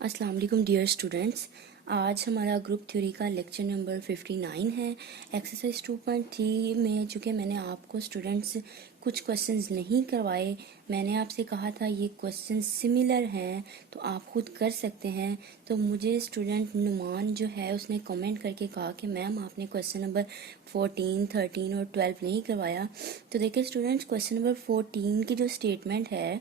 अस्सलाम वालेकुम dear students. आज हमारा ग्रुप थ्योरी का लेक्चर नंबर 59 है। एक्सरसाइज 2.3 में चूँकि मैंने आपको स्टूडेंट्स कुछ क्वेश्चंस नहीं करवाए, मैंने आपसे कहा था ये क्वेश्चंस सिमिलर हैं तो आप खुद कर सकते हैं। तो मुझे स्टूडेंट नुमान जो है उसने कमेंट करके कहा कि मैम आपने क्वेश्चन नंबर 14, 13 और 12 नहीं करवाया। तो देखिए स्टूडेंट्स, क्वेश्चन नंबर 14 की जो स्टेटमेंट है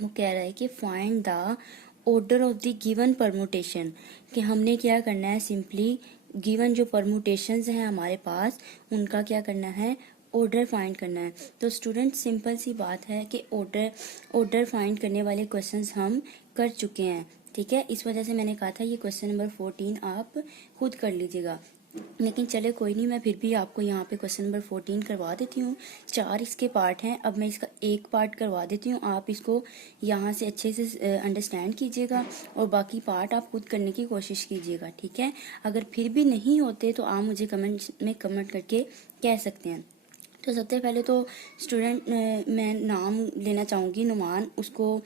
वो कह रहा है कि find the order of the given permutation, कि हमने क्या करना है, सिंपली गिवन जो परमुटेशंस हैं हमारे पास उनका क्या करना है, ऑर्डर फाइंड करना है। तो स्टूडेंट सिंपल सी बात है कि ऑर्डर फाइंड करने वाले क्वेश्चंस हम कर चुके हैं, ठीक है। इस वजह से मैंने कहा था ये क्वेश्चन नंबर 14 आप खुद कर लीजिएगा। लेकिन चले कोई नहीं, मैं फिर भी आपको यहाँ पे क्वेश्चन नंबर 14 करवा देती हूँ। 4 इसके पार्ट हैं, अब मैं इसका एक पार्ट करवा देती हूँ। आप इसको यहाँ से अच्छे से अंडरस्टैंड कीजिएगा और बाकी पार्ट आप खुद करने की कोशिश कीजिएगा, ठीक है। अगर फिर भी नहीं होते तो आप मुझे कमेंट में कमेंट करके कह सकते हैं। तो सबसे पहले तो स्टूडेंट मैं नाम लेना चाहूँगी नुमान, उसको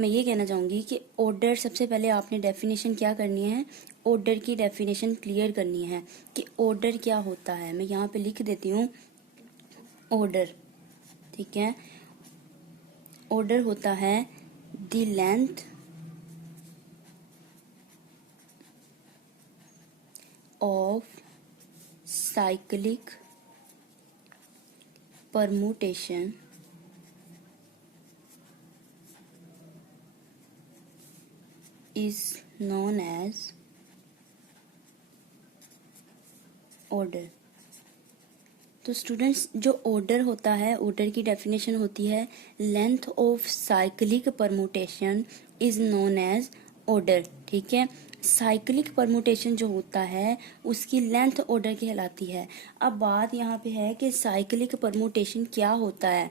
मैं ये कहना चाहूँगी कि ऑर्डर, सबसे पहले आपने डेफिनेशन क्या करनी है, ऑर्डर की डेफिनेशन क्लियर करनी है कि ऑर्डर क्या होता है। मैं यहाँ पे लिख देती हूँ ऑर्डर, ठीक है। ऑर्डर होता है the length of cyclic permutation is known as order। तो स्टूडेंट्स, जो ऑर्डर होता है, ऑर्डर की डेफिनेशन होती है length of cyclic permutation is known as order, ठीक है। साइक्लिक परमुटेशन जो होता है उसकी लेंथ ऑर्डर कहलाती है। अब बात यहाँ पे है कि साइक्लिक परमुटेशन क्या होता है,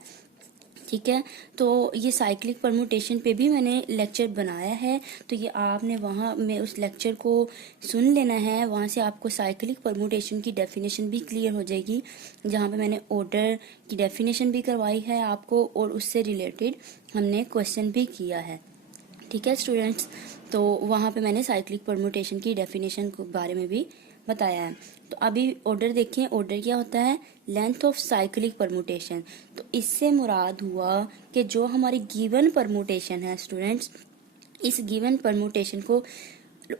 ठीक है। तो ये साइक्लिक परमुटेशन पे भी मैंने लेक्चर बनाया है, तो ये आपने वहाँ में उस लेक्चर को सुन लेना है। वहाँ से आपको साइक्लिक परमुटेशन की डेफिनेशन भी क्लियर हो जाएगी, जहाँ पे मैंने ऑर्डर की डेफिनेशन भी करवाई है आपको और उससे रिलेटेड हमने क्वेश्चन भी किया है, ठीक है स्टूडेंट्स। तो वहाँ पे मैंने साइक्लिक परमुटेशन की डेफिनेशन के बारे में भी बताया है। तो अभी ऑर्डर देखें, ऑर्डर क्या होता है, लेंथ ऑफ साइक्लिक परमुटेशन। तो इससे मुराद हुआ कि जो हमारी गिवन परमुटेशन है स्टूडेंट्स, इस गिवन परमुटेशन को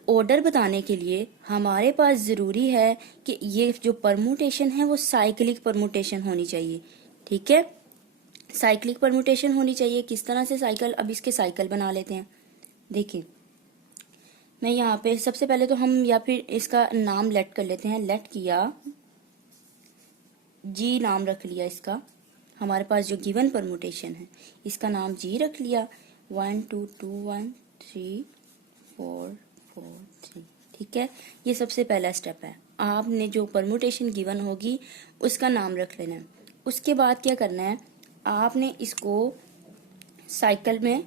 ऑर्डर बताने के लिए हमारे पास ज़रूरी है कि ये जो परमुटेशन है वो साइक्लिक परमुटेशन होनी चाहिए, ठीक है। साइक्लिक परमुटेशन होनी चाहिए। किस तरह से साइकिल, अब इसके साइकिल बना लेते हैं। देखिए मैं यहाँ पे सबसे पहले तो हम या फिर इसका नाम लेट कर लेते हैं। लेट किया, जी नाम रख लिया इसका, हमारे पास जो गिवन परमुटेशन है इसका नाम जी रख लिया। 1 2 2 1 3 4 4 3, ठीक है। ये सबसे पहला स्टेप है। आपने जो परमुटेशन गिवन होगी उसका नाम रख लेना है। उसके बाद क्या करना है, आपने इसको साइकिल में,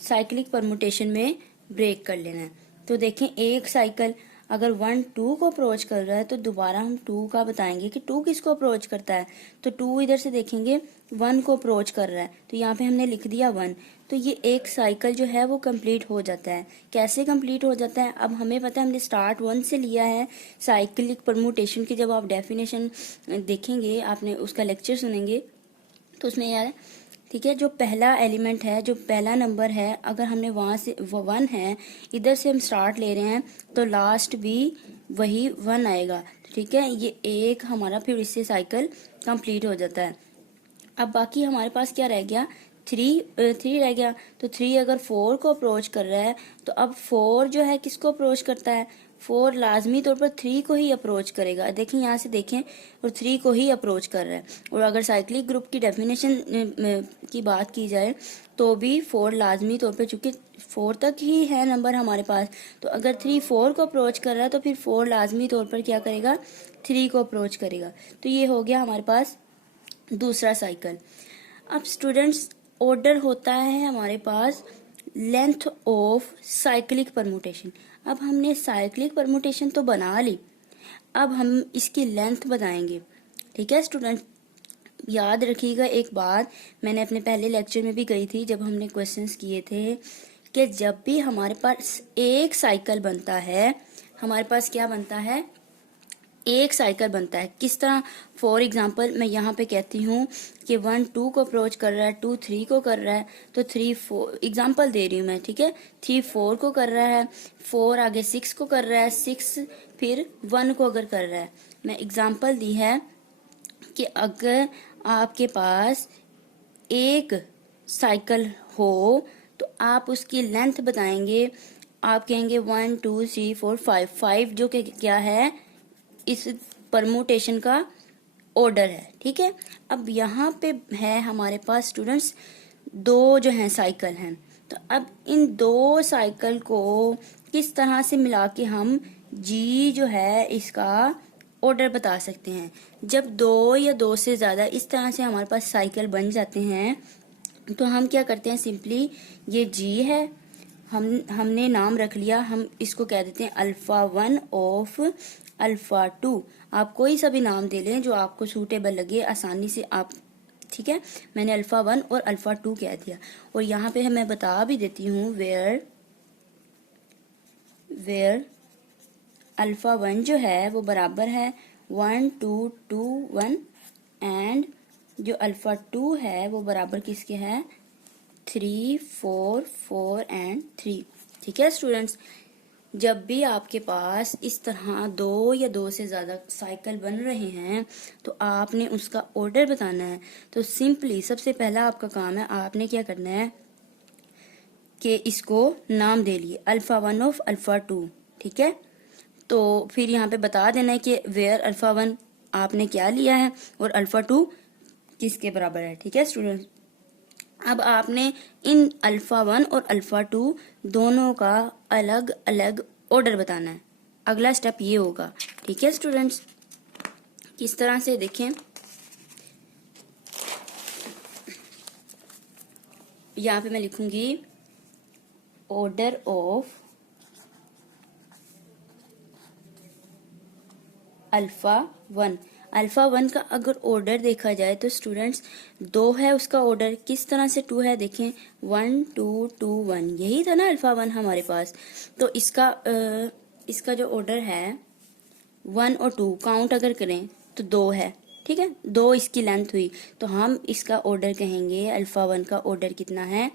साइक्लिक परमुटेशन में ब्रेक कर लेना है। तो देखें, एक साइकिल अगर 1 2 को अप्रोच कर रहा है तो दोबारा हम 2 का बताएंगे कि 2 किसको अप्रोच करता है। तो 2 इधर से देखेंगे 1 को अप्रोच कर रहा है, तो यहाँ पे हमने लिख दिया 1। तो ये एक साइकिल जो है वो कंप्लीट हो जाता है। कैसे कंप्लीट हो जाता है, अब हमें पता है हमने स्टार्ट 1 से लिया है। साइक्लिक परमुटेशन की जब आप डेफिनेशन देखेंगे, आपने उसका लेक्चर सुनेंगे तो उसमें यार, ठीक है, जो पहला एलिमेंट है, जो पहला नंबर है, अगर हमने वहाँ से वो 1 है, इधर से हम स्टार्ट ले रहे हैं तो लास्ट भी वही 1 आएगा, ठीक है। ये एक हमारा फिर इससे साइकिल कंप्लीट हो जाता है। अब बाकी हमारे पास क्या रह गया, 3 रह गया। तो 3 अगर 4 को अप्रोच कर रहा है तो अब 4 जो है किसको अप्रोच करता है, 4 लाजमी तौर पर 3 को ही अप्रोच करेगा। देखें यहाँ से देखें, और 3 को ही अप्रोच कर रहा है। और अगर साइक्लिक ग्रुप की डेफिनेशन की बात की जाए तो भी 4 लाजमी तौर पर, चूंकि 4 तक ही है नंबर हमारे पास, तो अगर 3 4 को अप्रोच कर रहा है तो फिर 4 लाजमी तौर पर क्या करेगा, 3 को अप्रोच करेगा। तो ये हो गया हमारे पास दूसरा साइकिल। अब स्टूडेंट्स, ऑर्डर होता है हमारे पास लेंथ ऑफ साइक्लिक परमुटेशन। अब हमने साइक्लिक परमुटेशन तो बना ली, अब हम इसकी लेंथ बताएंगे, ठीक है स्टूडेंट। याद रखिएगा एक बात, मैंने अपने पहले लेक्चर में भी गई थी जब हमने क्वेश्चंस किए थे कि जब भी हमारे पास एक साइकिल बनता है, हमारे पास क्या बनता है, एक साइकिल बनता है। किस तरह, फॉर एग्जांपल मैं यहाँ पे कहती हूँ कि 1 2 को अप्रोच कर रहा है, 2 3 को कर रहा है, तो 3 4 एग्जांपल दे रही हूँ मैं, ठीक है। 3 4 को कर रहा है, 4 आगे 6 को कर रहा है, 6 फिर 1 को अगर कर रहा है। मैं एग्जांपल दी है कि अगर आपके पास एक साइकिल हो तो आप उसकी लेंथ बताएंगे, आप कहेंगे 1 2 3 4 5, 5 जो कि क्या है, इस परमुटेशन का ऑर्डर है, ठीक है। अब यहाँ पे है हमारे पास स्टूडेंट्स दो जो हैं साइकिल हैं, तो अब इन दो साइकिल को किस तरह से मिला के हम जी जो है इसका ऑर्डर बता सकते हैं। जब दो या दो से ज़्यादा इस तरह से हमारे पास साइकिल बन जाते हैं तो हम क्या करते हैं, सिंपली ये जी है, हमने नाम रख लिया, हम इसको कह देते हैं अल्फा 1 ऑफ अल्फा 2। आप कोई सा भी नाम दे लें जो आपको सूटेबल लगे, आसानी से आप, ठीक है। मैंने अल्फा 1 और अल्फा 2 कह दिया। और यहाँ पे मैं बता भी देती हूँ वेयर अल्फा 1 जो है वो बराबर है 1 2 2 1 एंड जो अल्फा 2 है वो बराबर किसके है 3 4 4 एंड 3, ठीक है स्टूडेंट्स। जब भी आपके पास इस तरह दो या दो से ज्यादा साइकिल बन रहे हैं तो आपने उसका ऑर्डर बताना है। तो सिंपली सबसे पहला आपका काम है, आपने क्या करना है कि इसको नाम दे लिए अल्फा 1 ऑफ अल्फा 2, ठीक है। तो फिर यहाँ पे बता देना है कि वेयर अल्फा 1 आपने क्या लिया है और अल्फा 2 किसके बराबर है, ठीक है स्टूडेंट। अब आपने इन अल्फा 1 और अल्फा 2 दोनों का अलग अलग ऑर्डर बताना है। अगला स्टेप ये होगा, ठीक है स्टूडेंट्स। किस तरह से देखें, यहाँ पे मैं लिखूंगी ऑर्डर ऑफ अल्फा 1। अल्फा 1 का अगर ऑर्डर देखा जाए तो स्टूडेंट्स 2 है उसका ऑर्डर, किस तरह से 2 है देखें 1 2 2 1, यही था ना अल्फा 1 हमारे पास। तो इसका जो ऑर्डर है 1 और 2 काउंट अगर करें तो 2 है, ठीक है। 2 इसकी लेंथ हुई तो हम इसका ऑर्डर कहेंगे अल्फा 1 का ऑर्डर कितना है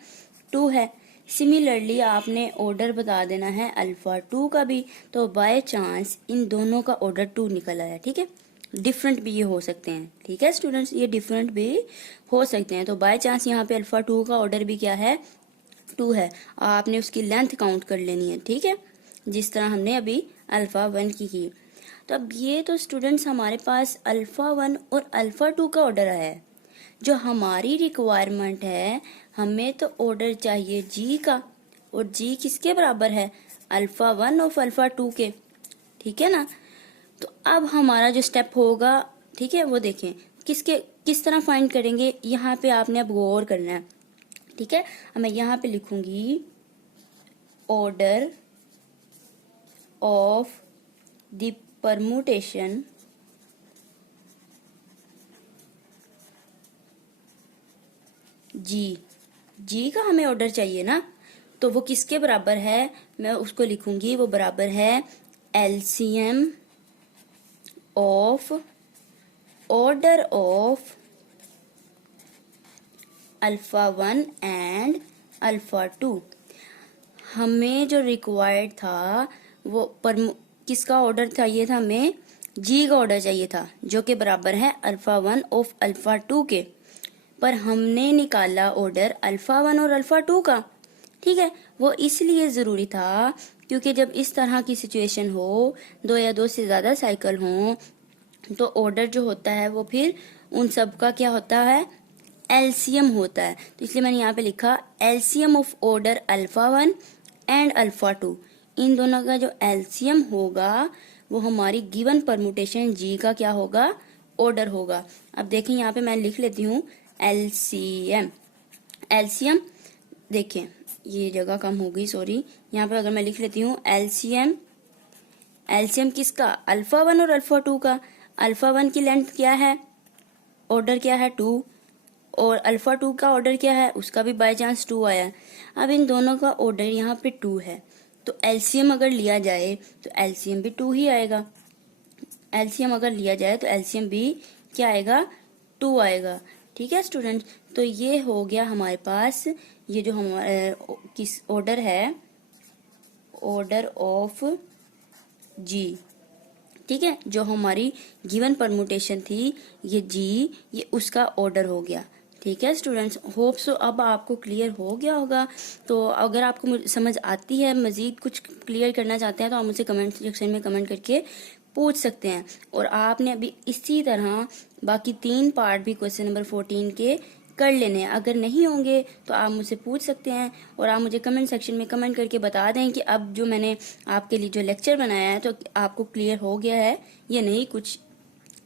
2 है। सिमिलरली आपने ऑर्डर बता देना है अल्फा 2 का भी, तो बाय चांस इन दोनों का ऑर्डर 2 निकल आया, ठीक है। डिफरेंट भी ये हो सकते हैं, ठीक है स्टूडेंट्स, ये डिफरेंट भी हो सकते हैं। तो बाय चांस यहाँ पे अल्फा 2 का ऑर्डर भी क्या है 2 है, आपने उसकी लेंथ काउंट कर लेनी है, ठीक है, जिस तरह हमने अभी अल्फा 1 की। तो अब ये तो स्टूडेंट्स हमारे पास अल्फा 1 और अल्फा 2 का ऑर्डर आया है। जो हमारी रिक्वायरमेंट है, हमें तो ऑर्डर चाहिए जी का, और जी किसके बराबर है अल्फा 1 ऑफ अल्फा 2 के, ठीक है ना। तो अब हमारा जो स्टेप होगा, ठीक है, वो देखें किस तरह फाइंड करेंगे। यहाँ पे आपने अब गौर करना है, ठीक है। अब मैं यहाँ पे लिखूंगी ऑर्डर ऑफ द परमुटेशन जी का हमें ऑर्डर चाहिए ना, तो वो किसके बराबर है, मैं उसको लिखूंगी वो बराबर है LCM of order of alpha 1 and alpha 2। हमें जो रिक्वायर्ड था वो किसका ऑर्डर चाहिए था, हमें जी का ऑर्डर चाहिए था जो कि बराबर है अल्फा 1 ऑफ अल्फा 2 के, पर हमने निकाला ऑर्डर अल्फा 1 और अल्फा 2 का, ठीक है। वो इसलिए जरूरी था क्योंकि जब इस तरह की सिचुएशन हो, दो या दो से ज्यादा साइकिल हो, तो ऑर्डर जो होता है वो फिर उन सब का क्या होता है एलसीएम होता है। तो इसलिए मैंने यहाँ पे लिखा LCM of order alpha 1 and alpha 2। इन दोनों का जो एलसीएम होगा वो हमारी गिवन परमुटेशन जी का क्या होगा ऑर्डर होगा। अब देखें यहाँ पे मैं लिख लेती हूँ एलसीएम देखें ये जगह कम हो गई, सॉरी। यहाँ पे अगर मैं लिख लेती हूँ एलसीएम किसका अल्फा 1 और अल्फा 2 का। अल्फा 1 की लेंथ क्या है, ऑर्डर क्या है 2, और अल्फा 2 का ऑर्डर क्या है, उसका भी बाय चांस 2 आया है। अब इन दोनों का ऑर्डर यहाँ पे 2 है, तो एलसीएम अगर लिया जाए तो एलसीएम भी 2 ही आएगा। एलसीएम अगर लिया जाए तो एलसीएम भी क्या आएगा, 2 आएगा। ठीक है स्टूडेंट, तो ये हो गया हमारे पास ये जो हमारे किस ऑर्डर है, ऑर्डर ऑफ जी। ठीक है, जो हमारी गिवन परमुटेशन थी ये जी, ये उसका ऑर्डर हो गया। ठीक है स्टूडेंट्स, होप सो अब आपको क्लियर हो गया होगा। तो अगर आपको समझ आती है, मजीद कुछ क्लियर करना चाहते हैं तो आप मुझसे कमेंट सेक्शन में कमेंट करके पूछ सकते हैं। और आपने अभी इसी तरह बाकी 3 पार्ट भी क्वेश्चन नंबर 14 के कर लेने हैं। अगर नहीं होंगे तो आप मुझसे पूछ सकते हैं और आप मुझे कमेंट सेक्शन में कमेंट करके बता दें कि अब जो मैंने आपके लिए जो लेक्चर बनाया है तो आपको क्लियर हो गया है या नहीं, कुछ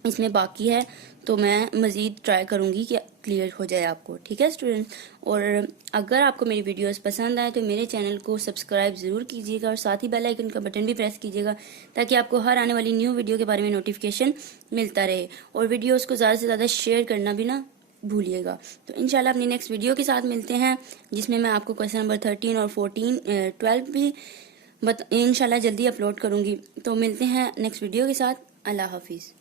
इसमें बाकी है तो मैं मज़ीद ट्राई करूंगी कि क्लियर हो जाए आपको। ठीक है स्टूडेंट, और अगर आपको मेरी वीडियोस पसंद आए तो मेरे चैनल को सब्सक्राइब ज़रूर कीजिएगा और साथ ही बेल आइकन का बटन भी प्रेस कीजिएगा ताकि आपको हर आने वाली न्यू वीडियो के बारे में नोटिफिकेशन मिलता रहे। और वीडियोस को ज़्यादा से ज़्यादा शेयर करना भी ना भूलिएगा। तो इंशाल्लाह अपनी नेक्स्ट वीडियो के साथ मिलते हैं जिसमें मैं आपको क्वेश्चन नंबर 13 और 12 भी इंशाल्लाह जल्दी अपलोड करूंगी। तो मिलते हैं नेक्स्ट वीडियो के साथ। अल्लाह हाफिज़।